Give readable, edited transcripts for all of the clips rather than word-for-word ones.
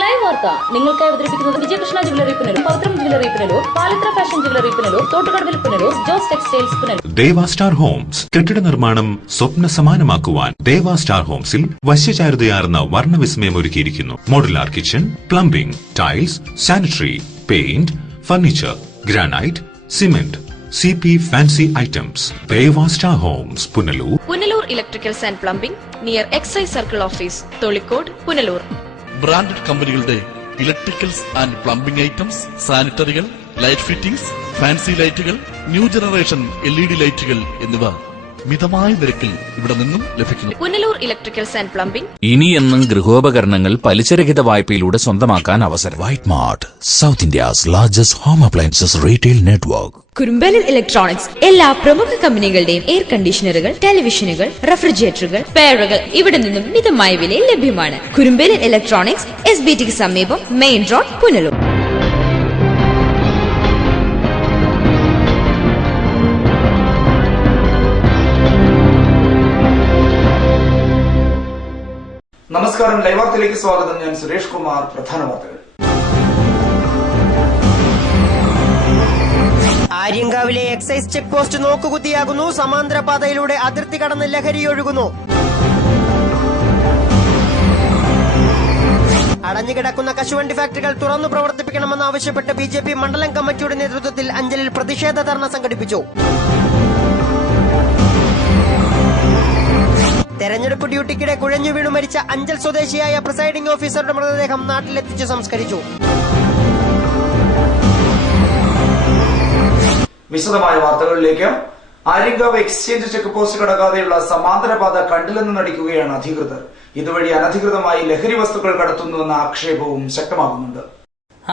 Live വാർത്ത നിങ്ങൾക്കായി അവതരിപ്പിക്കുന്നത് Vijayakrishna jewellery Punalur, Pavithram jewellery Punalur, Palathra fashion jewellery Punalur, Thottukadavil Punalur, Jose textiles Punalur. Deva star homes കെട്ടിട നിർമ്മാണം സ്വപ്ന സമാനമാക്കുവാൻ ദേവ സ്റ്റാർ ഹോംസിൽ വശ്യചാരുതയാർന്ന വർണ്ണവിസ്മയം ഒരുക്കിയിരിക്കുന്നു. Modular kitchen, plumbing, tiles, sanitary, paint, furniture, granite, cement, CP fancy items. Deva star homes Punalur. Punalur electricals and plumbing near excise circle office, Tholicode, Punalur. Branded കമ്പനികളുടെ electricals and plumbing items, സാനിറ്ററികൾ, light fittings, fancy ലൈറ്റുകൾ, new generation LED ലൈറ്റുകൾ എന്നിവ മിതമായ നിരക്കിൽ ഇവിടെ നിന്നും ലഭിക്കുന്നു. Punalur electricals and plumbing. ഇനിയെന്നും ഗൃഹോപകരണങ്ങൾ പലിശരഹിത വായ്പയിലൂടെ സ്വന്തമാക്കാൻ അവസരം. White mart, south India's largest home appliances retail network. കുറുമ്പലിൽ electronics എല്ലാ പ്രമുഖ കമ്പനികളുടെയും എയർ കണ്ടീഷണറുകൾ, ടെലിവിഷനുകൾ, റെഫ്രിജറേറ്ററുകൾ, ഫാനുകൾ ഇവിടെ നിന്നും മിതമായ വിലയിൽ ലഭ്യമാണ്. കുറുമ്പലിൽ ഇലക്ട്രോണിക്സ്, SBTക്ക് സമീപം, മെയിൻ റോഡ്, പുനലൂർ. നമസ്കാരം, ലൈവ് വാർത്തയിലേക്ക് സ്വാഗതം. ഞാൻ സുരേഷ് കുമാർ. പ്രധാന വാർത്തകൾ. ആര്യങ്കാവിലെ എക്സൈസ് ചെക്ക് പോസ്റ്റ് നോക്കുകുത്തിയാകുന്നു. സമാന്തര പാതയിലൂടെ അതിർത്തി കടന്ന് ലഹരിയൊഴുകുന്നു. അടഞ്ഞുകിടക്കുന്ന കശുവണ്ടി ഫാക്ടറികൾ തുറന്നു പ്രവർത്തിപ്പിക്കണമെന്നാവശ്യപ്പെട്ട് BJP മണ്ഡലം കമ്മിറ്റിയുടെ നേതൃത്വത്തിൽ അഞ്ചലിൽ പ്രതിഷേധ ധർണ സംഘടിപ്പിച്ചു. തെരഞ്ഞെടുപ്പ് ഡ്യൂട്ടിക്കിടെ കുഴഞ്ഞു വീണു മരിച്ച അഞ്ചൽ സ്വദേശിയായ പ്രിസൈഡിംഗ് ഓഫീസറുടെ മൃതദേഹം നാട്ടിലെത്തിച്ച് സംസ്കരിച്ചു. വിശദമായ വാർത്തകളിലേക്ക്. ആര്യങ്കാവ് എക്സ്ചേഞ്ച് ചെക്ക് പോസ്റ്റ് കടക്കാതെയുള്ള സമാന്തര പാത കണ്ടില്ലെന്ന് നടിക്കുകയാണ് അധികൃതർ. ഇതുവഴി അനധികൃതമായി ലഹരി വസ്തുക്കൾ കടത്തുന്നുവെന്ന ആക്ഷേപവും ശക്തമാകുന്നുണ്ട്.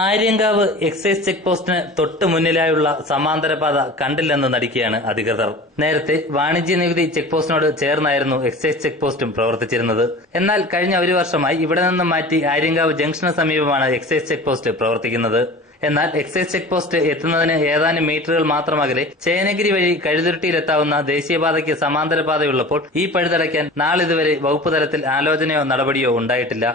ആര്യങ്കാവ് എക്സൈസ് ചെക്ക് പോസ്റ്റിന് തൊട്ടു മുന്നിലായുള്ള സമാന്തര പാത കണ്ടില്ലെന്ന് നടിക്കുകയാണ് അധികൃതർ. നേരത്തെ വാണിജ്യ നികുതി ചെക്ക് പോസ്റ്റിനോട് ചേർന്നായിരുന്നു എക്സൈസ് ചെക്ക് പോസ്റ്റും പ്രവർത്തിച്ചിരുന്നത്. എന്നാൽ കഴിഞ്ഞ ഒരു വർഷമായി ഇവിടെ നിന്നും മാറ്റി ആര്യങ്കാവ് ജംഗ്ഷന് സമീപമാണ് എക്സൈസ് ചെക്ക് പോസ്റ്റ് പ്രവർത്തിക്കുന്നത്. എന്നാൽ എക്സൈസ് ചെക്ക് പോസ്റ്റ് എത്തുന്നതിന് ഏതാനും മീറ്ററുകൾ മാത്രമകലെ ചേനഗിരി വഴി കഴുതുരുട്ടിയിലെത്താവുന്ന ദേശീയപാതയ്ക്ക് സമാന്തര പാതയുള്ളപ്പോൾ ഈ പഴുതടയ്ക്കാൻ നാളിതുവരെ വകുപ്പ് തലത്തിൽ ആലോചനയോ നടപടിയോ ഉണ്ടായിട്ടില്ല.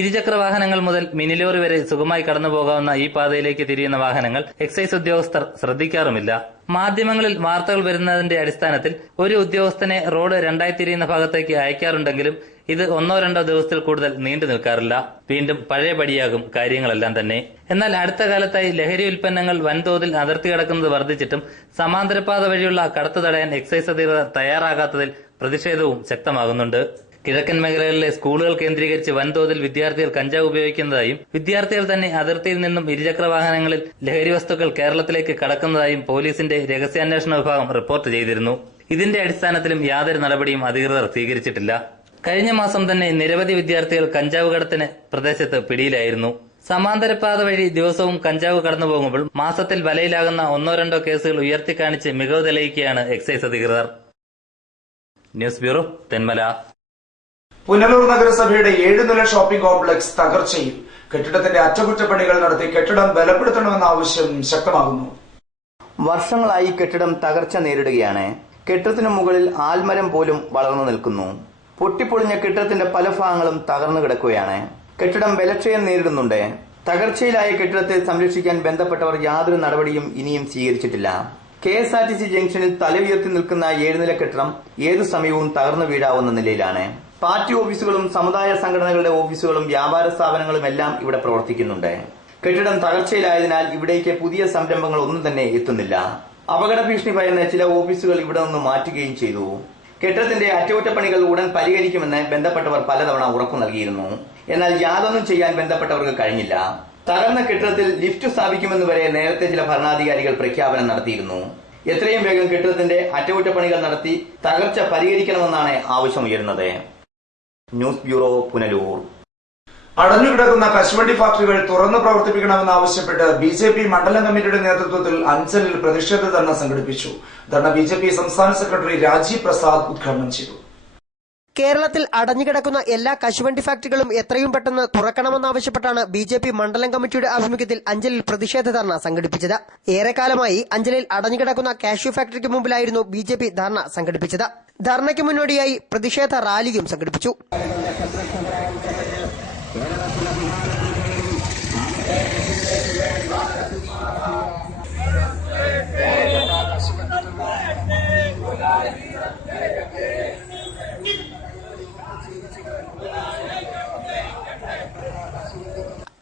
ഇരുചക്ര വാഹനങ്ങൾ മുതൽ മിനിലോറി വരെ സുഖമായി കടന്നുപോകാവുന്ന ഈ പാതയിലേക്ക് തിരിയുന്ന വാഹനങ്ങൾ എക്സൈസ് ഉദ്യോഗസ്ഥർ ശ്രദ്ധിക്കാറുമില്ല. മാധ്യമങ്ങളിൽ വാർത്തകൾ വരുന്നതിന്റെ അടിസ്ഥാനത്തിൽ ഒരു ഉദ്യോഗസ്ഥനെ റോഡ് രണ്ടായി തിരിയുന്ന ഭാഗത്തേക്ക് അയക്കാറുണ്ടെങ്കിലും ഇത് 1-2 ദിവസത്തിൽ കൂടുതൽ നീണ്ടു നിൽക്കാറില്ല. വീണ്ടും പഴയപടിയാകും കാര്യങ്ങളെല്ലാം തന്നെ. എന്നാൽ അടുത്ത കാലത്തായി ലഹരി ഉൽപ്പന്നങ്ങൾ വൻതോതിൽ അതിർത്തി കടക്കുന്നത് വർദ്ധിച്ചിട്ടും സമാന്തരപാത വഴിയുള്ള കടത്തു തടയാൻ എക്സൈസ് അധികൃതർ തയ്യാറാകാത്തതിൽ പ്രതിഷേധവും ശക്തമാകുന്നുണ്ട്. കിഴക്കൻ മേഖലകളിലെ സ്കൂളുകൾ കേന്ദ്രീകരിച്ച് വൻതോതിൽ വിദ്യാർത്ഥികൾ കഞ്ചാവ് ഉപയോഗിക്കുന്നതായും വിദ്യാർത്ഥികൾ തന്നെ അതിർത്തിയിൽ നിന്നും ഇരുചക്ര വാഹനങ്ങളിൽ ലഹരി വസ്തുക്കൾ കേരളത്തിലേക്ക് കടക്കുന്നതായും പോലീസിന്റെ രഹസ്യാന്വേഷണ വിഭാഗം റിപ്പോർട്ട് ചെയ്തിരുന്നു. ഇതിന്റെ അടിസ്ഥാനത്തിലും യാതൊരു നടപടിയും അധികൃതർ സ്വീകരിച്ചിട്ടില്ല. കഴിഞ്ഞ മാസം തന്നെ നിരവധി വിദ്യാർത്ഥികൾ കഞ്ചാവ് കടത്തിന് പ്രദേശത്ത് പിടിയിലായിരുന്നു. സമാന്തരപാത വഴി ദിവസവും കഞ്ചാവ് കടന്നുപോകുമ്പോൾ മാസത്തിൽ വലയിലാകുന്ന 1-2 കേസുകൾ ഉയർത്തിക്കാണിച്ച് മികവ് തെളിയിക്കുകയാണ് എക്സൈസ് അധികൃതർ. News bureau, Thenmala. പുനലൂർ നഗരസഭയുടെ 7 നില ഷോപ്പിംഗ് കോംപ്ലക്സ് തകർച്ചയിൽ. കെട്ടിടത്തിന്റെ അറ്റകുറ്റപ്പണികൾ നടത്തി കെട്ടിടം ബലപ്പെടുത്തണമെന്ന ആവശ്യം ശക്തമാകുന്നു. വർഷങ്ങളായി കെട്ടിടം തകർച്ച നേരിടുകയാണ്. കെട്ടിടത്തിന് മുകളിൽ ആൽമരം പോലും വളർന്നു നിൽക്കുന്നു. പൊട്ടിപ്പൊളിഞ്ഞ കെട്ടിടത്തിന്റെ പല ഭാഗങ്ങളും തകർന്നു കിടക്കുകയാണ്. കെട്ടിടം ബലക്ഷയം നേരിടുന്നുണ്ട്. തകർച്ചയിലായ കെട്ടിടത്തെ സംരക്ഷിക്കാൻ ബന്ധപ്പെട്ടവർ യാതൊരു നടപടിയും ഇനിയും സ്വീകരിച്ചിട്ടില്ല. KSRTC ജംഗ്ഷനിൽ തലയുയർത്തി നിൽക്കുന്ന 7 നില കെട്ടിടം ഏതു സമയവും തകർന്നു വീഴാവുന്ന നിലയിലാണ്. പാർട്ടി ഓഫീസുകളും സമുദായ സംഘടനകളുടെ ഓഫീസുകളും വ്യാപാര സ്ഥാപനങ്ങളും എല്ലാം ഇവിടെ പ്രവർത്തിക്കുന്നുണ്ട്. കെട്ടിടം തകർച്ചയിലായതിനാൽ ഇവിടേക്ക് പുതിയ സംരംഭങ്ങൾ ഒന്നും തന്നെ എത്തുന്നില്ല. അപകട ഭീഷണി ഭയന്ന് ചില ഓഫീസുകൾ ഇവിടെ നിന്ന് മാറ്റുകയും ചെയ്തു. കെട്ടിടത്തിന്റെ അറ്റകുറ്റപ്പണികൾ ഉടൻ പരിഹരിക്കുമെന്ന് ബന്ധപ്പെട്ടവർ പലതവണ ഉറപ്പു നൽകിയിരുന്നു. എന്നാൽ യാതൊന്നും ചെയ്യാൻ ബന്ധപ്പെട്ടവർക്ക് കഴിഞ്ഞില്ല. തകർന്ന കെട്ടിടത്തിൽ ലിഫ്റ്റ് സ്ഥാപിക്കുമെന്ന് വരെ നേരത്തെ ചില ഭരണാധികാരികൾ പ്രഖ്യാപനം നടത്തിയിരുന്നു. എത്രയും വേഗം കെട്ടിടത്തിന്റെ അറ്റകുറ്റപ്പണികൾ നടത്തി തകർച്ച പരിഹരിക്കണമെന്നാണ് ആവശ്യമുയരുന്നത്. News bureau, Punalur. അടഞ്ഞുകിടക്കുന്ന കശുവണ്ടി ഫാക്ടറികൾ തുറന്നു പ്രവർത്തിപ്പിക്കണമെന്നാവശ്യപ്പെട്ട് BJP മണ്ഡലം കമ്മിറ്റിയുടെ നേതൃത്വത്തിൽ അഞ്ചലിൽ പ്രതിഷേധ ധർണ സംഘടിപ്പിച്ചു. ധർണ BJP സംസ്ഥാന സെക്രട്ടറി രാജീവ് പ്രസാദ് ഉദ്ഘാടനം ചെയ്തു. കേരളത്തിൽ അടഞ്ഞുകിടക്കുന്ന എല്ലാ കശുവണ്ടി ഫാക്ടറികളും എത്രയും പെട്ടെന്ന് തുറക്കണമെന്നാവശ്യപ്പെട്ടാണ് BJP മണ്ഡലം കമ്മിറ്റിയുടെ ആഭിമുഖ്യത്തിൽ അഞ്ചലിൽ പ്രതിഷേധ ധർണ സംഘടിപ്പിച്ചത്. ഏറെക്കാലമായി അഞ്ചലിൽ അടഞ്ഞുകിടക്കുന്ന കാഷ്യൂ ഫാക്ടറിക്ക് മുമ്പിലായിരുന്നു BJP ധർണ സംഘടിപ്പിച്ചത്. ധർണയ്ക്ക് മുന്നോടിയായി പ്രതിഷേധ റാലിയും സംഘടിപ്പിച്ചു.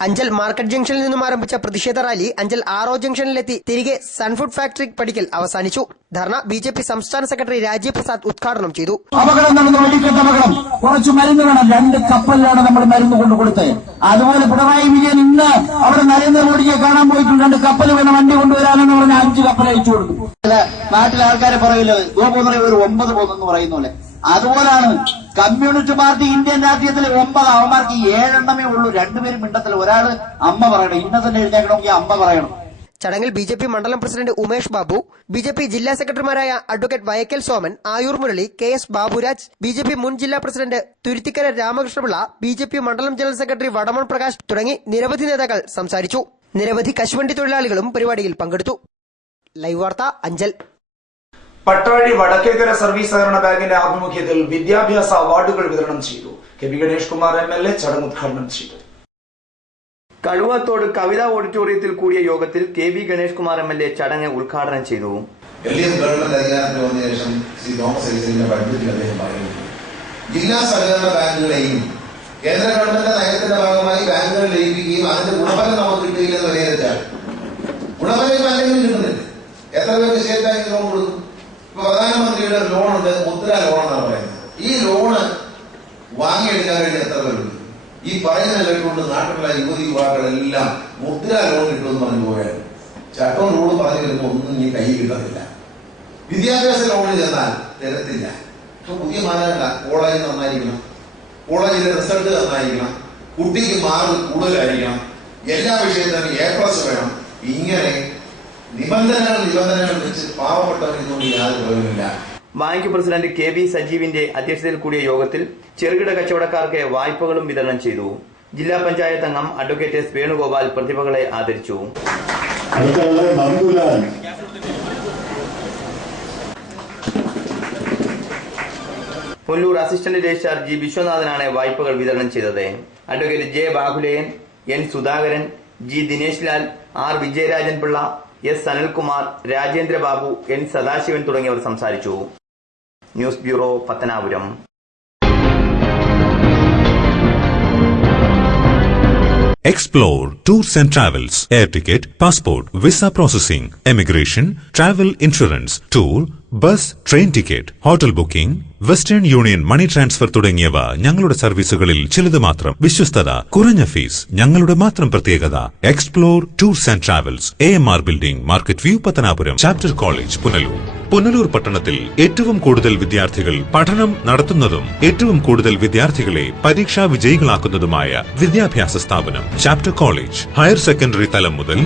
അഞ്ചൽ മാർക്കറ്റ് ജംഗ്ഷനിൽ നിന്നും ആരംഭിച്ച പ്രതിഷേധ റാലി അഞ്ചൽ ആറോ ജംഗ്ഷനിലെത്തി തിരികെ സൺഫുഡ് ഫാക്ടറി പടിക്കൽ അവസാനിച്ചു. ധർണ ബിജെപി സംസ്ഥാന സെക്രട്ടറി രാജീവ് പ്രസാദ് ഉദ്ഘാടനം ചെയ്തു. അപകടം നടന്ന വെടിക്കെട്ട അപകടം, കുറച്ച് മരുന്ന് വേണം, 2 കപ്പലിലാണ് നമ്മൾ മരുന്ന് കൊണ്ടു കൊടുത്തത്. അതുപോലെ പിണറായി വിജയൻ ഇന്ന് അവിടെ നരേന്ദ്രമോദിയെ കാണാൻ പോയിട്ടുണ്ട്. 2 കപ്പൽ വേണം വണ്ടി കൊണ്ടുവരാനെന്ന് പറഞ്ഞ 5 കപ്പൽ അയച്ചു കൊടുത്തു. നാട്ടിലെ ആൾക്കാരെ പറയില്ല, ഗോപൂന്നറ ഒരു 9 പോകുന്നെന്ന് പറയുന്ന പോലെ. അതുപോലാണ് കമ്മ്യൂണിസ്റ്റ് പാർട്ടി ഇന്ത്യൻ രാഷ്ട്രീയത്തിൽ 9, അവന്മാർക്ക് 7 എണ്ണമേ ഉള്ളൂ. 2 പേരും മിണ്ടത്തില്ല. ഒരാള് അമ്മ പറയണം, ഇന്നത്തെ എഴുന്നേക്കണമെങ്കിൽ അമ്മ പറയണം. ചടങ്ങിൽ ബിജെപി മണ്ഡലം പ്രസിഡന്റ് ഉമേഷ് ബാബു, ബിജെപി ജില്ലാ സെക്രട്ടറിമാരായ അഡ്വക്കേറ്റ് വയക്കൽ സോമൻ, ആയൂർ മുരളി, KS ബാബുരാജ്, ബിജെപി മുൻ ജില്ലാ പ്രസിഡന്റ് തുരുത്തിക്കര രാമകൃഷ്ണപിള്ള, ബിജെപി മണ്ഡലം ജനറൽ സെക്രട്ടറി വടമൺ പ്രകാശ് തുടങ്ങി നിരവധി നേതാക്കൾ സംസാരിച്ചു. നിരവധി കശുവണ്ടി തൊഴിലാളികളും പരിപാടിയിൽ പങ്കെടുത്തു. ലൈവ് വാർത്ത അഞ്ചൽ. പട്ടാഴി വടക്കേക്കര സർവീസ് സഹകരണ ബാങ്കിന്റെ ആഭിമുഖ്യത്തിൽ വിദ്യാഭ്യാസ അവാർഡുകൾ വിതരണം ചെയ്തു. KP ഗണേഷ് കുമാർ MLA ചടങ്ങ് ഉദ്ഘാടനം ചെയ്തു. കഴുവത്തോട് കവിതാ ഓഡിറ്റോറിയത്തിൽ കൂടിയ യോഗത്തിൽ KP ഗണേഷ് കുമാർ MLA ചടങ്ങ് ഉദ്ഘാടനം ചെയ്തു. LDF ഗവൺമെന്റ് അധികാരത്തിൽ വന്ന ശേഷം ശ്രീ തോമസ് ഐസക്കിന്റെ ബഡ്ജറ്റിൽ അദ്ദേഹം പറയുന്നു, ജില്ലാ സഹകരണ ബാങ്കുകളെയും കേന്ദ്ര ഗവൺമെന്റ് നയത്തിന്റെ ഭാഗമായി ബാങ്കുകൾ ലയിപ്പിക്കുകയും അതിന്റെ ഗുണഫലം നമുക്ക് കിട്ടുകയില്ലെന്ന് വിലയിരുത്താൻ ഗുണഫലം അല്ലെങ്കിൽ കിട്ടുന്നില്ല. എത്ര പേർക്ക് സ്റ്റേറ്റ് ബാങ്ക് ലോൺ കൊടുക്കും? ഇപ്പൊ പ്രധാനമന്ത്രിയുടെ ലോണുണ്ട്, മുദ്ര ലോൺ എന്നാണ് പറയുന്നത്. ഈ ലോണ് വാങ്ങിയെടുക്കാൻ വേണ്ടി എത്ര പേരുണ്ട്? ഈ പറയുന്ന കേട്ടുകൊണ്ട് നാട്ടിലുള്ള യുവതി യുവാക്കളെല്ലാം മുദ്ര ലോൺ കിട്ടുമെന്ന് പറഞ്ഞു പോയാൽ ചട്ടവും റൂളും പറഞ്ഞു വരുമ്പോൾ ഒന്നും ഇനി കൈ കിട്ടത്തില്ല. വിദ്യാഭ്യാസ ലോണിൽ ചെന്നാൽ തരത്തില്ല. ഇപ്പൊ പുതിയ മാനദണ്ഡ, കോളേജ് നന്നായിരിക്കണം, കോളേജിലെ റിസൾട്ട് നന്നായിരിക്കണം, കുട്ടിക്ക് മാർക്ക് കൂടുതലായിരിക്കണം, എല്ലാ വിഷയത്തിനും A+ വേണം. ഇങ്ങനെ നിബന്ധനകൾ വെച്ച് പാവപ്പെട്ടവരിന്നുകൊണ്ട് യാതൊരു പ്രയോജനമില്ല. ബാങ്ക് പ്രസിഡന്റ് KV സജീവിന്റെ അധ്യക്ഷതയിൽ കൂടിയ യോഗത്തിൽ ചെറുകിട കച്ചവടക്കാർക്ക് വായ്പകളും വിതരണം ചെയ്തു. ജില്ലാ പഞ്ചായത്ത് അംഗം അഡ്വക്കേറ്റ് S വേണുഗോപാൽ പ്രതിഭകളെ ആദരിച്ചു. പുല്ലൂർ അസിസ്റ്റന്റ് രജിസ്ട്രാർ G വിശ്വനാഥനാണ് വായ്പകൾ വിതരണം ചെയ്തത്. Advocate J Bahuleyan, N Sudhakaran, G Dinesh Lal, R Vijayarajan Pillai, S Anilkumar, Rajendra Babu, N Sadasivan തുടങ്ങിയവർ സംസാരിച്ചു. News bureau, Pathanapuram. Explore Tours and Travels, air ticket, passport, visa processing, immigration, travel insurance, tour, bus, train ticket, hotel booking, western union money transfer തുടങ്ങിയവ ഞങ്ങളുടെ സർവീസുകളിൽ ചിലത് മാത്രം. വിശ്വസ്തത, കുറഞ്ഞ fees ഞങ്ങളുടെ മാത്രം പ്രത്യേകത. Explore tours and travels, AMR building, market view, Pathanapuram. Chapter college, Punalur. Punalur പട്ടണത്തിൽ ഏറ്റവും കൂടുതൽ വിദ്യാർത്ഥികൾ പഠനം നടത്തുന്നതും ഏറ്റവും കൂടുതൽ വിദ്യാർത്ഥികളെ പരീക്ഷാ വിജയികളാക്കുന്നതുമായ വിദ്യാഭ്യാസ സ്ഥാപനം ചാപ്റ്റർ കോളേജ്. ഹയർ സെക്കൻഡറി തലം മുതൽ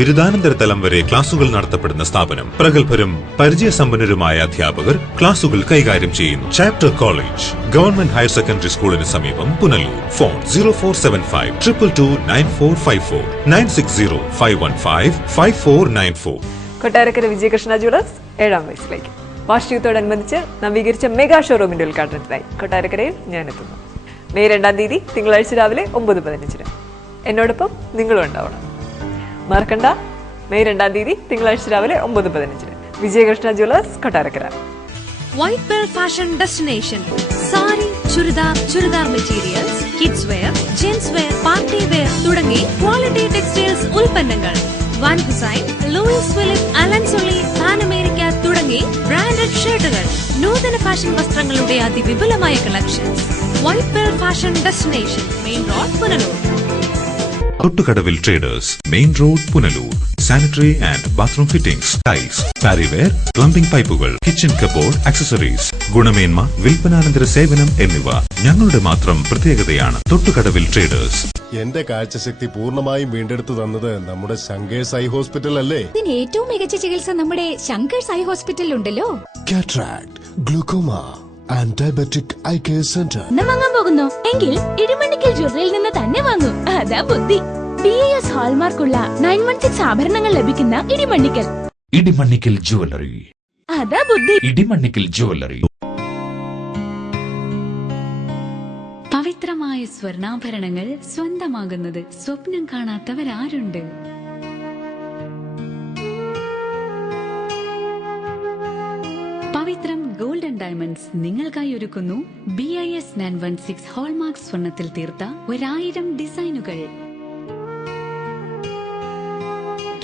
ബിരുദാനന്തര തലം വരെ ക്ലാസുകൾ നടത്തപ്പെടുന്ന സ്ഥാപനം. പ്രഗത്ഭരും പരിചയസമ്പന്നരുമായ അധ്യാപകർ ക്ലാസുകൾ കൈകാര്യം ചെയ്യുന്നു. Chapter college, government higher secondary സ്കൂളിന് സമീപം, പുനലൂർ. ഫോൺ 0475 222 9454 960 515 5494. കൊട്ടാരക്കര വിജയകൃഷ്ണ ജ്വല്ലേഴ്സ് 7ാം വയസ്സിലേക്ക് വാർഷികത്തോടനുബന്ധിച്ച് നവീകരിച്ച മെഗാ ഷോറൂമിന്റെ ഉദ്ഘാടനത്തിനായി കൊട്ടാരക്കരയിൽ ഞാൻ എത്തുന്നു. മെയ് 2-ാം തീയതി തിങ്കളാഴ്ച രാവിലെ 9:15. എന്നോടൊപ്പം നിങ്ങളും ഉണ്ടാവണം. മറക്കണ്ട, മെയ് 2-ാം തീയതി തിങ്കളാഴ്ച രാവിലെ 9:15. Vijayakrishna jewellers, Kottarakkara. White pearl fashion destination. Sari, churidar materials, kids wear, gents wear, party wear തുടങ്ങി ക്വാളിറ്റി ടെക്സ്റ്റൈൽസ് ഉൽപ്പന്നങ്ങൾ. Van Heusen, Louis Philippe, Allen Solly, Pan America തുടങ്ങി ബ്രാൻഡഡ് ഷർട്ടുകൾ, നൂതന ഫാഷൻ വസ്ത്രങ്ങളുടെ അതിവിപുലമായ collections. White pearl fashion destination, main road, Punalur. Thottukadavil traders, main road, Punalur. Sanitary and bathroom fittings, tiles, Parryware, plumbing പൈപ്പുകൾ, kitchen cupboard, accessories, ഗുണമേന്മ, വിൽപ്പനാനന്തര സേവനം എന്നിവ ഞങ്ങളുടെ മാത്രം പ്രത്യേകതയാണ്. തൊട്ടുകടവിൽ ട്രേഡേഴ്സ്. എന്റെ കാഴ്ചശക്തി പൂർണ്ണമായും വീണ്ടെടുത്തു തന്നത് നമ്മുടെ ശങ്കേഴ്സ് ഐ ഹോസ്പിറ്റൽ അല്ലേ? ഇതിന് ഏറ്റവും മികച്ച ചികിത്സ നമ്മുടെ ശങ്കേഴ്സ് ഐ ഹോസ്പിറ്റലിൽ ഉണ്ടല്ലോ. Cataract, glaucoma and diabetic eye care centre. വാങ്ങാൻ പോകുന്നു എങ്കിൽ ഇടിമണ്ണിക്കൽ ജ്വല്ലറിയിൽ നിന്ന് തന്നെ വാങ്ങൂ. അതാ ബുദ്ധി. BIS ഹാൾമാർക്കുള്ള 916 ആഭരണങ്ങൾ ലഭിക്കുന്ന ഇടിമണ്ണിക്കൽ ജ്വല്ലറി. അതാ ബുദ്ധി. ഇടിമണ്ണിക്കൽ ജ്വല്ലറി. പവിത്രമായ സ്വർണ്ണാഭരണങ്ങൾ സ്വന്തമാകുന്നത് സ്വപ്നം കാണാത്തവരാരുണ്ട്? പവിത്രം ഗോൾഡ് ആൻഡ് ഡയമണ്ട്സ് നിങ്ങൾക്കായി ഒരുക്കുന്നു BIS 916 ഹോൾമാർക്ക് സ്വർണത്തിൽ തീർത്ത 1000 ഡിസൈനുകൾ.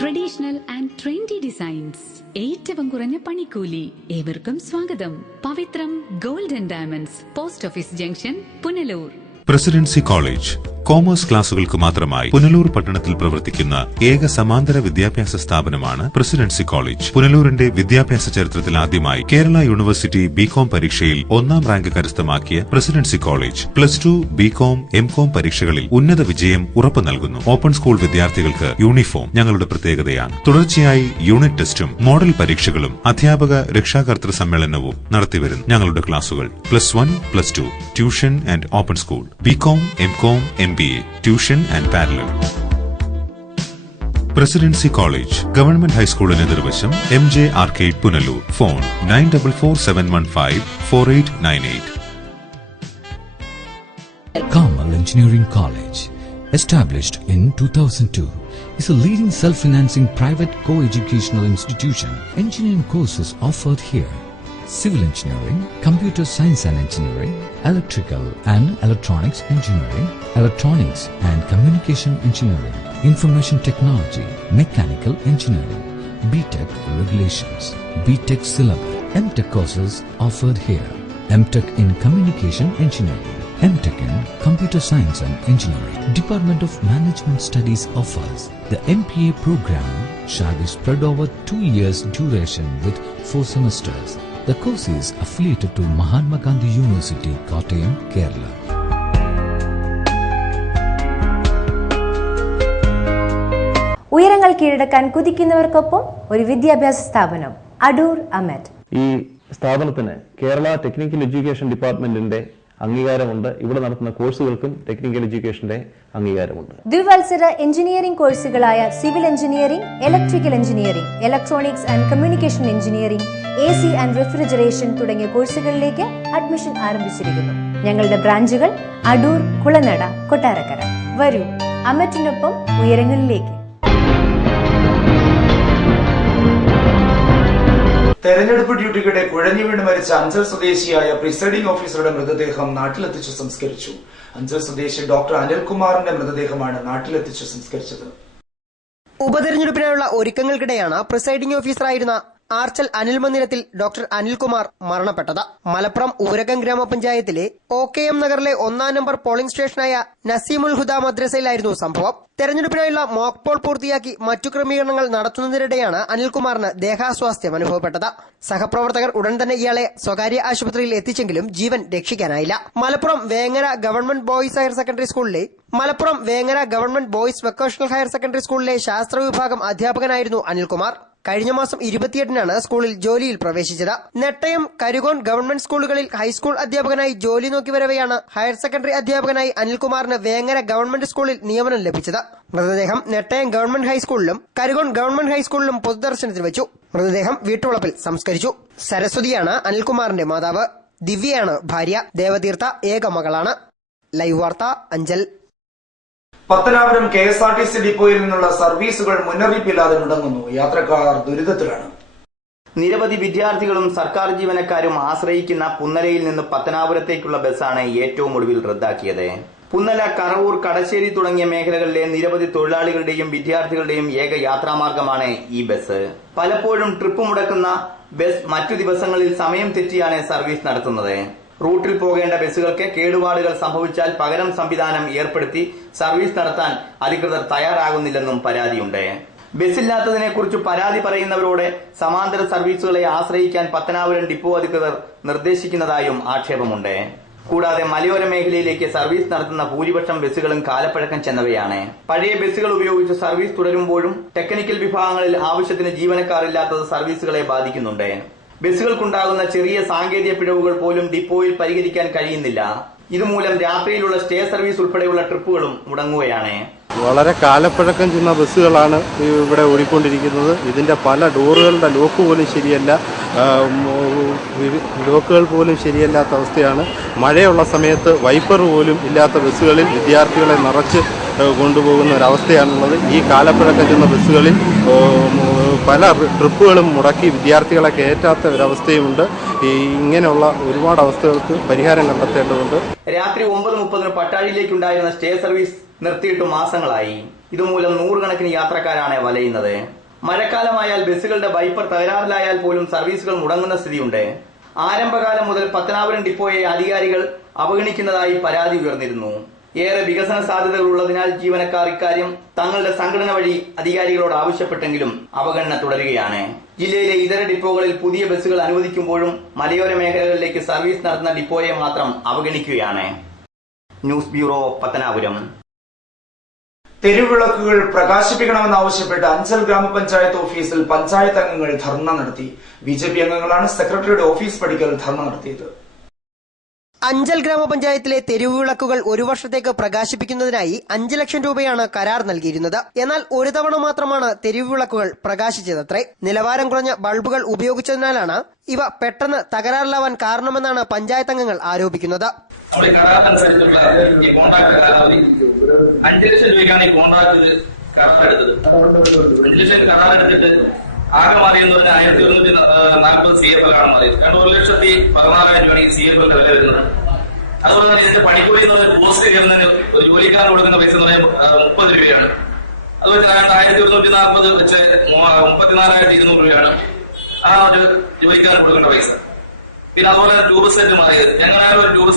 ട്രഡീഷണൽ ആൻഡ് ട്രെൻഡി ഡിസൈൻസ്, ഏറ്റവും കുറഞ്ഞ പണിക്കൂലി. ഏവർക്കും സ്വാഗതം. Pavithram gold and diamonds, post office junction, Punalur. Presidency college commerce ക്ലാസുകൾക്ക് മാത്രമായി പുനലൂർ പട്ടണത്തിൽ പ്രവർത്തിക്കുന്ന ഏക സമാന്തര വിദ്യാഭ്യാസ സ്ഥാപനമാണ് പ്രസിഡൻസി കോളേജ്. പുനലൂരിന്റെ വിദ്യാഭ്യാസ ചരിത്രത്തിൽ ആദ്യമായി കേരള യൂണിവേഴ്സിറ്റി ബികോം പരീക്ഷയിൽ 1ാം റാങ്ക് കരസ്ഥമാക്കിയ പ്രസിഡൻസി കോളേജ് +2, ബികോം, എംകോം പരീക്ഷകളിൽ ഉന്നത വിജയം ഉറപ്പു നൽകുന്നു. ഓപ്പൺ സ്കൂൾ വിദ്യാർത്ഥികൾക്ക് യൂണിഫോം ഞങ്ങളുടെ പ്രത്യേകതയാണ്. തുടർച്ചയായി യൂണിറ്റ് ടെസ്റ്റും മോഡൽ പരീക്ഷകളും അധ്യാപക രക്ഷാകർതൃ സമ്മേളനവും നടത്തിവരുന്നു. ഞങ്ങളുടെ ക്ലാസുകൾ +1, +2, tuition and open school, BCom, MCom, MBA, tuition and parallel. Presidency college government ഹൈസ്കൂളിന് എതിർവശം MJ arcade, Punalur. Phone 9447154898. Kamal Engineering College, established in 2002, is a leading self-financing private co-educational institution. Engineering courses offered here: Civil Engineering, Computer Science and Engineering, Electrical and Electronics Engineering, Electronics and Communication Engineering, Information Technology, Mechanical Engineering, BTech Regulations, BTech Syllabus. MTech courses offered here: MTech in Communication Engineering, MTech in Computer Science and Engineering. Department of Management Studies offers the MPA program, shall be spread over 2 years duration with 4 semesters. The course is affiliated to Mahatma Gandhi University, Kottayam, Kerala. ഉയരങ്ങൾ കീഴടക്കാൻ കുതിക്കുന്നവർക്കൊപ്പം ഒരു വിദ്യാഭ്യാസ സ്ഥാപനം, അടൂർ അമറ്റ്. ഈ സ്ഥാപനത്തിന് Kerala technical education ഡിപ്പാർട്ട്മെന്റിന്റെ അംഗീകാരമുണ്ട്. ഇവിടെ നടത്തുന്ന കോഴ്സുകൾക്കും ടെക്നിക്കൽ എഡ്യൂക്കേഷന്റെ അംഗീകാരമുണ്ട്. ദ്വിവത്സര എഞ്ചിനീയറിംഗ് കോഴ്സുകളായ civil engineering, electrical engineering, electronics and communication engineering, AC and refrigeration തുടങ്ങിയ കോഴ്സുകളിലേക്ക് അഡ്മിഷൻ ആരംഭിച്ചിരിക്കുന്നു. ഞങ്ങളുടെ ബ്രാഞ്ചുകൾ അടൂർ, കുളനട, കൊട്ടാരക്കര. വരൂ, അമറ്റിനൊപ്പം ഉയരങ്ങളിലേക്ക്. തെരഞ്ഞെടുപ്പ് ഡ്യൂട്ടിക്കിടെ കുഴഞ്ഞു വീണ് മരിച്ച അഞ്ചൽ സ്വദേശിയായ പ്രിസൈഡിംഗ് ഓഫീസറുടെ മൃതദേഹം നാട്ടിലെത്തിച്ച് സംസ്കരിച്ചു. അഞ്ചൽ സ്വദേശി ഡോക്ടർ അനിൽകുമാറിന്റെ മൃതദേഹമാണ് നാട്ടിലെത്തിച്ച് സംസ്കരിച്ചത്. ഉപതെരഞ്ഞെടുപ്പിനായുള്ള ഒരുക്കങ്ങൾക്കിടെയാണ് പ്രിസൈഡിംഗ് ഓഫീസറായിരുന്ന ആർച്ചൽ അനിൽ മന്ദിരത്തിൽ ഡോക്ടർ അനിൽകുമാർ മരണപ്പെട്ടത്. മലപ്പുറം ഊരകം ഗ്രാമപഞ്ചായത്തിലെ OKM നഗറിലെ 1ാം നമ്പർ പോളിംഗ് സ്റ്റേഷനായ നസീമുൽ ഹുദ മദ്രസയിലായിരുന്നു സംഭവം. തെരഞ്ഞെടുപ്പിനായുള്ള മോക്ക് പോൾ പൂർത്തിയാക്കി മറ്റു ക്രമീകരണങ്ങൾ നടത്തുന്നതിനിടെയാണ് അനിൽകുമാറിന് ദേഹാസ്വാസ്ഥ്യം അനുഭവപ്പെട്ടത്. സഹപ്രവർത്തകർ ഉടൻ തന്നെ ഇയാളെ സ്വകാര്യ ആശുപത്രിയിൽ എത്തിച്ചെങ്കിലും ജീവൻ രക്ഷിക്കാനായില്ല. Malappuram Vengara government boys higher vocational higher secondary സ്കൂളിലെ ശാസ്ത്ര വിഭാഗം അധ്യാപകനായിരുന്നു അനിൽകുമാർ. കഴിഞ്ഞ മാസം 28-നാണ് സ്കൂളിൽ ജോലിയിൽ പ്രവേശിച്ചത്. നെട്ടയം, കരുകോൺ ഗവൺമെന്റ് സ്കൂളുകളിൽ ഹൈസ്കൂൾ അധ്യാപകനായി ജോലി നോക്കി വരവെയാണ് ഹയർ സെക്കൻഡറി അധ്യാപകനായി അനിൽകുമാറിന് വേങ്ങര ഗവൺമെന്റ് സ്കൂളിൽ നിയമനം ലഭിച്ചത്. മൃതദേഹം നെട്ടയം ഗവൺമെന്റ് ഹൈസ്കൂളിലും കരുകോൺ ഗവൺമെന്റ് ഹൈസ്കൂളിലും പൊതുദർശനത്തിന് വെച്ചു. മൃതദേഹം വീട്ടുവളപ്പിൽ സംസ്കരിച്ചു. സരസ്വതിയാണ് അനിൽകുമാറിന്റെ മാതാവ്. ദിവ്യയാണ് ഭാര്യ. ദേവതീർത്ഥ ഏക മകളാണ്. ലൈവ് വാർത്ത, അഞ്ചൽ. പത്തനാപുരം KSRTC ഡിപ്പോയിൽ നിന്നുള്ള സർവീസുകൾ മുന്നറിയിപ്പില്ലാതെ മുടങ്ങുന്നു. യാത്രക്കാർ ദുരിതത്തിലാണ്. നിരവധി വിദ്യാർത്ഥികളും സർക്കാർ ജീവനക്കാരും ആശ്രയിക്കുന്ന പുന്നലയിൽ നിന്ന് പത്തനാപുരത്തേക്കുള്ള ബസ്സാണ് ഏറ്റവും ഒടുവിൽ റദ്ദാക്കിയത്. പുന്നല, കറവൂർ, കടശ്ശേരി തുടങ്ങിയ മേഖലകളിലെ നിരവധി തൊഴിലാളികളുടെയും വിദ്യാർത്ഥികളുടെയും ഏക യാത്രാമാർഗമാണ് ഈ ബസ്. പലപ്പോഴും ട്രിപ്പ് മുടക്കുന്ന ബസ് മറ്റു ദിവസങ്ങളിൽ സമയം തെറ്റിയാണ് സർവീസ് നടത്തുന്നത്. റൂട്ടിൽ പോകേണ്ട ബസ്സുകൾക്ക് കേടുപാടുകൾ സംഭവിച്ചാൽ പകരം സംവിധാനം ഏർപ്പെടുത്തി സർവീസ് നടത്താൻ അധികൃതർ തയ്യാറാകുന്നില്ലെന്നും പരാതിയുണ്ട്. ബസ്സില്ലാത്തതിനെക്കുറിച്ച് പരാതി പറയുന്നവരോട് സമാന്തര സർവീസുകളെ ആശ്രയിക്കാൻ പത്തനാപുരം ഡിപ്പോ അധികൃതർ നിർദ്ദേശിക്കുന്നതായും ആക്ഷേപമുണ്ട്. കൂടാതെ മലയോര മേഖലയിലേക്ക് സർവീസ് നടത്തുന്ന ഭൂരിപക്ഷം ബസ്സുകളും കാലപ്പഴക്കം ചെന്നവയാണ്. പഴയ ബസ്സുകൾ ഉപയോഗിച്ച് സർവീസ് തുടരുമ്പോഴും ടെക്നിക്കൽ വിഭാഗങ്ങളിൽ ആവശ്യത്തിന് ജീവനക്കാരില്ലാത്തത് സർവീസുകളെ ബാധിക്കുന്നുണ്ട്. ബസ്സുകൾക്കുണ്ടാകുന്ന ചെറിയ സാങ്കേതിക പിഴവുകൾ പോലും ഡിപ്പോയിൽ പരിഹരിക്കാൻ കഴിയുന്നില്ല. ഇതുമൂലം രാത്രിയിലുള്ള സ്റ്റേ സർവീസ് ഉൾപ്പെടെയുള്ള ട്രിപ്പുകളും മുടങ്ങുകയാണ്. വളരെ കാലപ്പഴക്കം ചെന്ന ബസ്സുകളാണ് ഇവിടെ ഓടിക്കൊണ്ടിരിക്കുന്നത്. ഇതിന്റെ പല ഡോറുകളുടെ ലോക്ക് പോലും ശരിയല്ല, ലോക്കുകൾ പോലും ശരിയല്ലാത്ത അവസ്ഥയാണ്. മഴയുള്ള സമയത്ത് വൈപ്പർ പോലും ഇല്ലാത്ത ബസ്സുകളിൽ വിദ്യാർത്ഥികളെ നിറച്ച് കൊണ്ടുപോകുന്ന ഒരവസ്ഥയാണുള്ളത്. ഈ കാലപ്പഴക്കം ചെന്ന ബസ്സുകളിൽ പല ട്രിപ്പുകളും മുടക്കി വിദ്യാർത്ഥികളെ കയറ്റാത്ത ഒരവസ്ഥയുമുണ്ട്. ഇങ്ങനെയുള്ള ഒരുപാട് അവസ്ഥകൾക്ക് പരിഹാരം കണ്ടെത്തേണ്ടതുണ്ട്. രാത്രി 9:30 പട്ടാഴിയിലേക്കുണ്ടായിരുന്ന സ്റ്റേ സർവീസ് നിർത്തിയിട്ട് മാസങ്ങളായി. ഇതുമൂലം നൂറുകണക്കിന് യാത്രക്കാരാണ് വലയുന്നത്. മഴക്കാലമായാൽ ബസ്സുകളുടെ വൈപ്പർ തകരാറിലായാൽ പോലും സർവീസുകൾ മുടങ്ങുന്ന സ്ഥിതിയുണ്ട്. ആരംഭകാലം മുതൽ പത്തനാപുരം ഡിപ്പോയെ അധികാരികൾ അവഗണിക്കുന്നതായി പരാതി ഉയർന്നിരുന്നു. ഏറെ വികസന സാധ്യതകൾ ഉള്ളതിനാൽ ജീവനക്കാർ ഇക്കാര്യം തങ്ങളുടെ സംഘടന വഴി അധികാരികളോട് ആവശ്യപ്പെട്ടെങ്കിലും അവഗണന തുടരുകയാണ്. ജില്ലയിലെ ഇതര ഡിപ്പോകളിൽ പുതിയ ബസ്സുകൾ അനുവദിക്കുമ്പോഴും മലയോര മേഖലകളിലേക്ക് സർവീസ് നടത്തുന്ന ഡിപ്പോയെ മാത്രം അവഗണിക്കുകയാണ്. News bureau, Pathanapuram. തെരുവിളക്കുകൾ പ്രകാശിപ്പിക്കണമെന്നാവശ്യപ്പെട്ട് അഞ്ചൽ ഗ്രാമപഞ്ചായത്ത് ഓഫീസിൽ പഞ്ചായത്ത് അംഗങ്ങൾ ധർണ നടത്തി. BJP അംഗങ്ങളാണ് സെക്രട്ടറിയുടെ ഓഫീസ് പടിക്കൽ ധർണ നടത്തിയത്. അഞ്ചൽ ഗ്രാമപഞ്ചായത്തിലെ തെരുവുവിളക്കുകൾ ഒരു വർഷത്തേക്ക് പ്രകാശിപ്പിക്കുന്നതിനായി 5 ലക്ഷം രൂപയാണ് കരാർ നൽകിയിരുന്നത്. എന്നാൽ ഒരു തവണ മാത്രമാണ് തെരുവുവിളക്കുകൾ പ്രകാശിച്ചതത്രേ. നിലവാരം കുറഞ്ഞ ബൾബുകൾ ഉപയോഗിച്ചതിനാലാണ് ഇവ പെട്ടെന്ന് തകരാറിലാവാൻ കാരണമെന്നാണ് പഞ്ചായത്ത് അംഗങ്ങൾ ആരോപിക്കുന്നത്. 5 ലക്ഷം രൂപയ്ക്കാണ് ഈ കോൺട്രാക്ട് കരാറെടുത്തത്. 5 ലക്ഷം കരാറെടുത്തിട്ട് ആകെ മാറിയെന്ന് പറഞ്ഞാൽ 1140 CFL ആണ് മാറിയത്. 1,14,000 രൂപയാണ് ഈ CFL വില വരുന്നത്. അതുപോലെ തന്നെ ഇതിന്റെ പണിക്കൂലി എന്ന് പറഞ്ഞാൽ പോസ്റ്റ് കയറുന്നതിന് ഒരു ജോലിക്കാരൻ കൊടുക്കുന്ന പൈസ എന്ന് പറഞ്ഞാൽ 30 രൂപയാണ്. അതുപോലെ 1140 വെച്ച് 34,200 രൂപയാണ് ആ ഒരു ജോലിക്കാരൻ കൊടുക്കേണ്ട പൈസ. പിന്നെ അതുപോലെ ട്യൂബ് സെറ്റ് മാറിയത്, ഞങ്ങളായാലും ഒരു ട്യൂബ്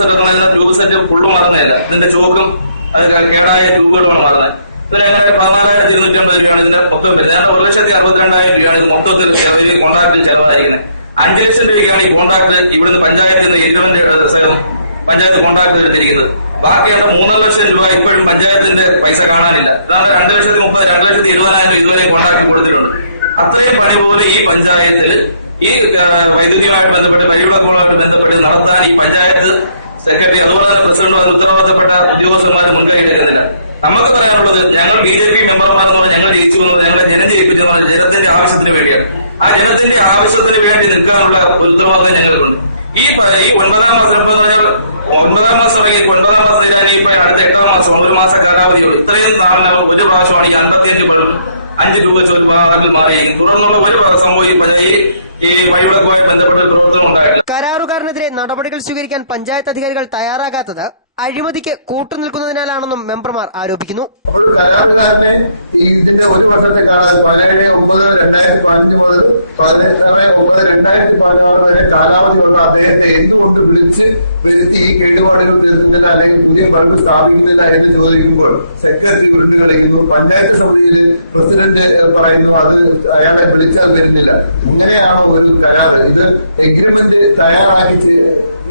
സെറ്റ് ഫുള്ള് മാറുന്നതല്ല, ഇതിന്റെ ചോക്കും അത് കേടായ ട്യൂബുകളുമാണ് മാറുന്നത്. ഇതിന് 14,250 രൂപയാണ് ഇതിന്റെ മൊത്തം വരുന്നത്. 1,62,000 രൂപയാണ് ഇത് മൊത്തത്തിൽ കോൺട്രാക്ടിൽ ചേർന്നതായിരിക്കുന്നത്. 5 ലക്ഷം രൂപയ്ക്കാണ് ഈ കോൺട്രാക്ട് ഇവിടുന്ന് പഞ്ചായത്തിൽ നിന്ന് ഏറ്റവും സ്ഥലം പഞ്ചായത്ത് കോൺട്രാക്ട് എടുത്തിരിക്കുന്നത്. ബാക്കിയുള്ള 3 ലക്ഷം രൂപ ഇപ്പോഴും പഞ്ചായത്തിന്റെ പൈസ കാണാനില്ല. അതാണ് 2,30,000 2,70,000 ഇതുവരെ കോൺട്രാക്ട് കൊടുത്തിട്ടുണ്ട്. അത്രയും പണി പോലെ ഈ പഞ്ചായത്തിൽ ഈ വൈദ്യുതിയുമായിട്ട് ബന്ധപ്പെട്ട് പരിവിളക്കുകളുമായിട്ട് ബന്ധപ്പെട്ട് നടത്താൻ ഈ പഞ്ചായത്ത് സെക്രട്ടറി അതുപോലെ തന്നെ പ്രസിഡന്റ് ഉത്തരവാദിത്തപ്പെട്ട ഉദ്യോഗസ്ഥന്മാർ മുൻകൈ എടുക്കുന്നില്ല. നമുക്ക് പറയാനുള്ളത്, ഞങ്ങൾ BJP മെമ്പർമാരെന്ന് പറഞ്ഞാൽ ഞങ്ങൾ ജയിച്ചു വന്നത് ഞങ്ങളെ ജനം ജയിപ്പിച്ചെന്ന് പറഞ്ഞാൽ ജനത്തിന്റെ ആവശ്യത്തിന് വേണ്ടിയാണ്. ആ ജനത്തിന്റെ ആവശ്യത്തിന് വേണ്ടി നിൽക്കാനുള്ള ഉത്തരവാദിത്തം ഞങ്ങൾക്കുണ്ട്. ഈ 9ാം മാസം എന്ന് പറഞ്ഞാൽ 9ാം മാസം അല്ലെങ്കിൽ 9ാം മാസം കഴിഞ്ഞാൽ ഇപ്പൊ അടുത്ത 8ാം മാസം 1 മാസം കാലാവധിയുള്ളൂ. ഇത്രയും നാളിന് ഒരു പ്രാവശ്യമാണ് ഈ 55 ബൾബ് 5 രൂപ വെച്ച് ഒരു ഭാഗത്തിൽ മാറി. തുടർന്നുള്ള ഒരു സംഭവം ഈ വഴിവിളക്കുമായി ബന്ധപ്പെട്ട പ്രവർത്തനം ഉണ്ടായിട്ടില്ല. കരാറുകാരനെതിരെ നടപടികൾ സ്വീകരിക്കാൻ പഞ്ചായത്ത് അധികാരികൾ തയ്യാറാകാത്തത് അഴിമതിക്ക് കൂട്ടുനിൽക്കുന്നതിനാലാണെന്നും മെമ്പർമാർ ആരോപിക്കുന്നു. ഒരു കരാറുകാരനെ ഇതിന്റെ ഒരു വർഷത്തെ കാണാൻ 17/9/2015 മുതൽ 16/9/2016 വരെ കാലാവധിയുള്ള അദ്ദേഹത്തെ എന്തുകൊണ്ട് വിളിച്ച് വരുത്തി ഈ കേടുപാടുകൾ തീർക്കുന്നതിന് അല്ലെങ്കിൽ പുതിയ ബൾബ് സ്ഥാപിക്കുന്നതിന് എന്ന് ചോദിക്കുമ്പോൾ സെക്രട്ടറി ഉരുണ്ട് കളിക്കുന്നു. പഞ്ചായത്ത് സമിതിയിൽ പ്രസിഡന്റ് പറയുന്നു അത് അയാളെ വിളിച്ചാൽ വരുന്നില്ല. ഇങ്ങനെയാണോ ഒരു കരാർ? ഇത് എഗ്രിമെന്റ് തയ്യാറാക്കി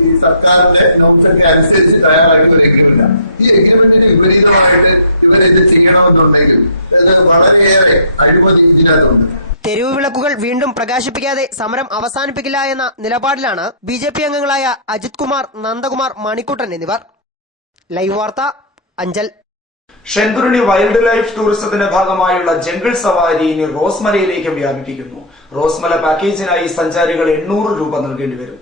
ഈ സർക്കാരിന്റെ നോംസൊക്കെ അനുസരിച്ച് തയ്യാറാക്കിയ ഒരു എഗ്രിമെന്റാണ്. ഈ എഗ്രിമെന്റിന് വിപരീതമായിട്ട് ഇവരിത് ചെയ്യണമെന്നുണ്ടെങ്കിൽ ഇത് വളരെയേറെ അഴിമതി ഇതിനകത്തുണ്ട്. തെരുവ് വിളക്കുകൾ വീണ്ടും പ്രകാശിപ്പിക്കാതെ സമരം അവസാനിപ്പിക്കില്ല എന്ന നിലപാടിലാണ് BJP അംഗങ്ങളായ അജിത് കുമാർ, നന്ദകുമാർ, മണിക്കുട്ടൻ എന്നിവർ. ലൈവ് വാർത്ത, അഞ്ചൽ. ഷെൻതുരുണി വൈൽഡ് ലൈഫ് ടൂറിസത്തിന്റെ ഭാഗമായുള്ള ജംഗിൾ സവാരി ഇനി റോസ്മലയിലേക്ക് വ്യാപിപ്പിക്കുന്നു. റോസ്മല പാക്കേജിനായി സഞ്ചാരികൾ 800 രൂപ നൽകേണ്ടി വരും.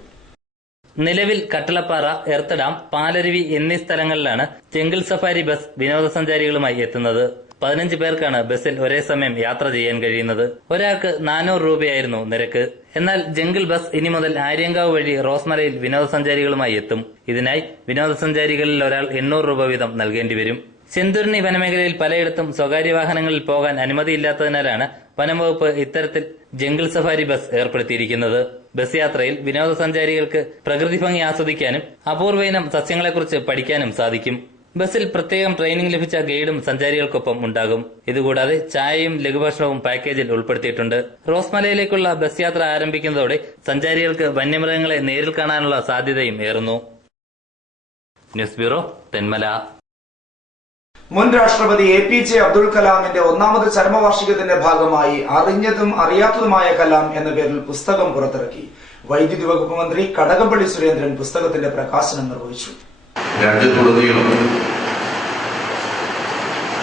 നിലവിൽ കട്ടളപ്പാറ, എർത്തഡാം, പാലരുവി എന്നീ സ്ഥലങ്ങളിലാണ് ജംഗിൾ സഫാരി ബസ് വിനോദസഞ്ചാരികളുമായി എത്തുന്നത്. 15 പേർക്കാണ് ബസ്സിൽ ഒരേ സമയം യാത്ര ചെയ്യാൻ കഴിയുന്നത്. ഒരാൾക്ക് 400 രൂപയായിരുന്നു നിരക്ക്. എന്നാൽ ജംഗിൾ ബസ് ഇനി മുതൽ ആര്യങ്കാവ് വഴി റോസ്മലയിൽ വിനോദസഞ്ചാരികളുമായി എത്തും. ഇതിനായി വിനോദസഞ്ചാരികളിൽ ഒരാൾ 800 രൂപ വീതം നൽകേണ്ടി വരും. ചെന്തുരുണി വനമേഖലയിൽ പലയിടത്തും സ്വകാര്യ വാഹനങ്ങളിൽ പോകാൻ അനുമതിയില്ലാത്തതിനാലാണ് വനംവകുപ്പ് ഇത്തരത്തിൽ ജംഗിൾ സഫാരി ബസ് ഏർപ്പെടുത്തിയിരിക്കുന്നത്. ബസ് യാത്രയിൽ വിനോദസഞ്ചാരികൾക്ക് പ്രകൃതി ഭംഗി ആസ്വദിക്കാനും അപൂർവ ഇനം സസ്യങ്ങളെക്കുറിച്ച് പഠിക്കാനും സാധിക്കും. ബസ്സിൽ പ്രത്യേകം ട്രെയിനിംഗ് ലഭിച്ച ഗൈഡും സഞ്ചാരികൾക്കൊപ്പം ഉണ്ടാകും. ഇതുകൂടാതെ ചായയും ലഘുഭക്ഷണവും പാക്കേജിൽ ഉൾപ്പെടുത്തിയിട്ടുണ്ട്. റോസ്മലയിലേക്കുള്ള ബസ് യാത്ര ആരംഭിക്കുന്നതോടെ സഞ്ചാരികൾക്ക് വന്യമൃഗങ്ങളെ നേരിൽ കാണാനുള്ള സാധ്യതയും ഏറുന്നു. News bureau, Thenmala. മുൻ രാഷ്ട്രപതി APJ അബ്ദുൽ കലാമിന്റെ 1ാമത് ചരമവാർഷികത്തിന്റെ ഭാഗമായി അറിഞ്ഞതും അറിയാത്തതുമായ കലാം എന്ന പേരിൽ പുസ്തകം പുറത്തിറക്കി. വൈദ്യുതി വകുപ്പ് മന്ത്രി കടകംപള്ളി സുരേന്ദ്രൻ പുസ്തകത്തിന്റെ പ്രകാശനം നിർവഹിച്ചു. രാജ്യത്തുടനീളം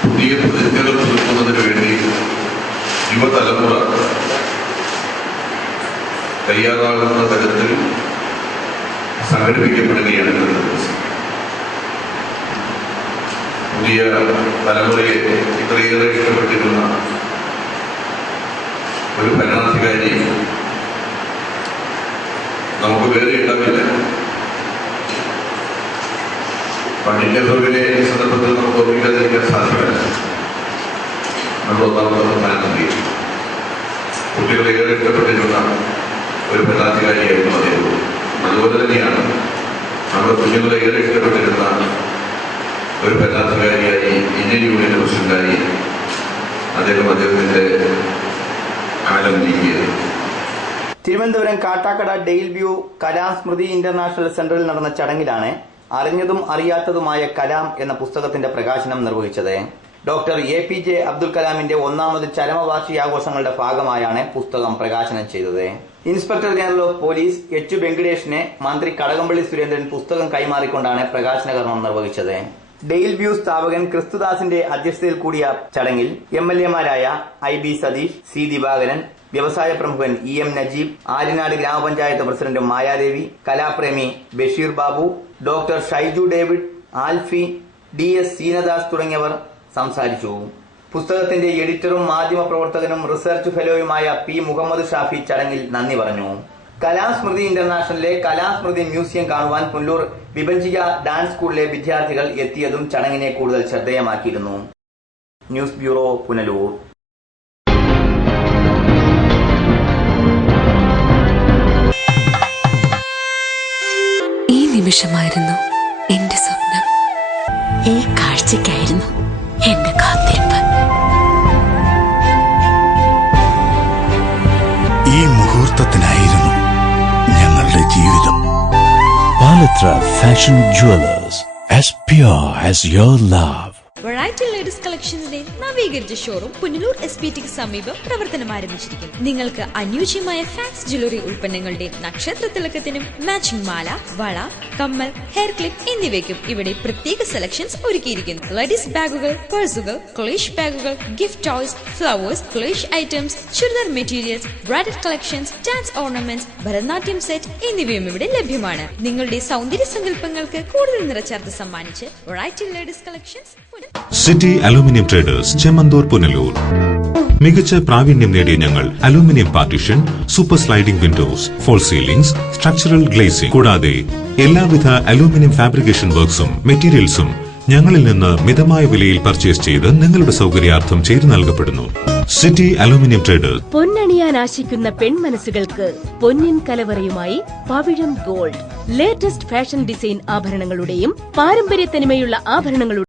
പുതിയ പ്രതിജ്ഞകൾ തീർക്കുന്നതിന് വേണ്ടി യുവതലമുറ തയ്യാറാകുന്ന തരത്തിൽ സംഘടിപ്പിക്കപ്പെടുകയാണ്. പുതിയ തലമുറയെ ഇത്രയേറെ ഇഷ്ടപ്പെട്ടിരുന്ന ഒരു ഭരണാധികാരി നമുക്ക് വേറെ ഉണ്ടാവില്ല. പണ്ഡിറ്റ് നെഹ്റുവിനെ ഈ സന്ദർഭത്തിൽ നമുക്ക് ഓർമ്മിക്കാതിരിക്കാൻ സാധ്യമല്ല. ഏറെ ഇഷ്ടപ്പെട്ടിരുന്ന ഒരു ഭരണാധികാരിയായിരുന്നു അദ്ദേഹം. അതുപോലെ തന്നെയാണ് നമ്മുടെ കുഞ്ഞുങ്ങളെ ഏറെ ഇഷ്ടപ്പെട്ടിരുന്ന ഒരു ഭരണാധികാരിയായി ഇന്ത്യൻ യൂണിയൻ പ്രസിഡന്റായി അദ്ദേഹത്തിന്റെ കാലം നീങ്ങിയത്. തിരുവനന്തപുരം കാട്ടാക്കട ഡെയിൽ വ്യൂ കലാം സ്മൃതി ഇന്റർനാഷണൽ സെന്ററിൽ നടന്ന ചടങ്ങിലാണ് അറിഞ്ഞതും അറിയാത്തതുമായ കലാം എന്ന പുസ്തകത്തിന്റെ പ്രകാശനം നിർവഹിച്ചത്. ഡോക്ടർ APJ അബ്ദുൽ കലാമിന്റെ 1ാമത് ചരമവാർഷികാഘോഷങ്ങളുടെ ഭാഗമായാണ് പുസ്തകം പ്രകാശനം ചെയ്തത്. Inspector general of police H. വെങ്കിടേഷിനെ മന്ത്രി കടകംപള്ളി സുരേന്ദ്രൻ പുസ്തകം കൈമാറിക്കൊണ്ടാണ് പ്രകാശന കർമ്മം നിർവഹിച്ചത്. ഡെയിൽ വ്യൂ സ്ഥാപകൻ ക്രിസ്തുദാസിന്റെ അധ്യക്ഷതയിൽ കൂടിയ ചടങ്ങിൽ MLA-മാരായ IB സതീഷ്, C. ദിവാകരൻ, വ്യവസായ പ്രമുഖൻ EM Najeeb, Aryanad grama panchayat president Mayadevi, Kalapremi Basheer Babu, doctor Shyju David, Alphy, DS Seenadas തുടങ്ങിയവർ സംസാരിച്ചു. പുസ്തകത്തിന്റെ എഡിറ്ററും മാധ്യമപ്രവർത്തകനും റിസർച്ച് ഫെലോയുമായ P. മുഹമ്മദ് ഷാഫി ചടങ്ങിൽ നന്ദി പറഞ്ഞു. കലാം സ്മൃതി ഇന്റർനാഷണലിലെ കലാം സ്മൃതി മ്യൂസിയം കാണുവാൻ പുല്ലൂർ വിഭജിക ഡാൻസ് സ്കൂളിലെ വിദ്യാർത്ഥികൾ എത്തിയതും ചടങ്ങിനെ കൂടുതൽ ശ്രദ്ധേയമാക്കിയിരുന്നു. News bureau, Punalur. ഈ നിമിഷമായിരുന്നു എന്റെ സ്വപ്നം. ഈ കാഴ്ചയ്ക്കായിരുന്നു എന്റെ കാത്തിരിപ്പ്. ഈ മുഹൂർത്തത്തിനായിരുന്നു ഞങ്ങളുടെ ജീവിതം. Palathra fashion jewellers, as pure as your love. Variety ladies കളക്ഷൻസിന്റെ നവീകരിച്ച ഷോറൂം പുനലൂർ SPTക്ക് സമീപം പ്രവർത്തനം ആരംഭിച്ചിരിക്കുന്നു. നിങ്ങൾക്ക് അനുയോജ്യമായ ഫാൻസ് ജ്വല്ലറി ഉൽപ്പന്നങ്ങളുടെ നക്ഷത്ര തിളക്കത്തിനും മാച്ചിങ് മാല, വള, കമ്മൽ, ഹെയർ ക്ലിപ്പ് എന്നിവയ്ക്കും ഇവിടെ പ്രത്യേക സെലക്ഷൻസ് ഒരുക്കിയിരിക്കുന്നു. ലേഡീസ് ബാഗുകൾ, പേഴ്സുകൾ, ക്ലേഷ് ബാഗുകൾ, ഗിഫ്റ്റ് ടോയ്സ്, ഫ്ലവേഴ്സ്, ക്ലേഷ് items, churidar materials, bridal collections, dance ornaments, Bharatanatyam set എന്നിവയും ഇവിടെ ലഭ്യമാണ്. നിങ്ങളുടെ സൗന്ദര്യ സങ്കല്പങ്ങൾക്ക് കൂടുതൽ നിറച്ചാർത്ത് സമ്മാനിച്ച് variety ladies collections. City aluminium traders, Chemmanthoor, Punalur. മികച്ച പ്രാവീണ്യം നേടിയ ഞങ്ങൾ aluminium partition, super sliding windows, false ceilings, structural glazing കൂടാതെ എല്ലാവിധ അലൂമിനിയം ഫാബ്രിക്കേഷൻ വർക്ക്സും മെറ്റീരിയൽസും ഞങ്ങളിൽ നിന്ന് മിതമായ വിലയിൽ പർച്ചേസ് ചെയ്ത് നിങ്ങളുടെ സൗകര്യാർത്ഥം ചെയ്തു നൽകപ്പെടുന്നു. City aluminium traders. പൊന്നണിയാൻ ആശിക്കുന്ന പെൺമനസ്സുകൾക്ക് പൊന്നിൻ കലവറയുമായി Pavizham gold. Latest fashion design ആഭരണങ്ങളുടെയും പാരമ്പര്യ തനിമയുള്ള ആഭരണങ്ങളുടെ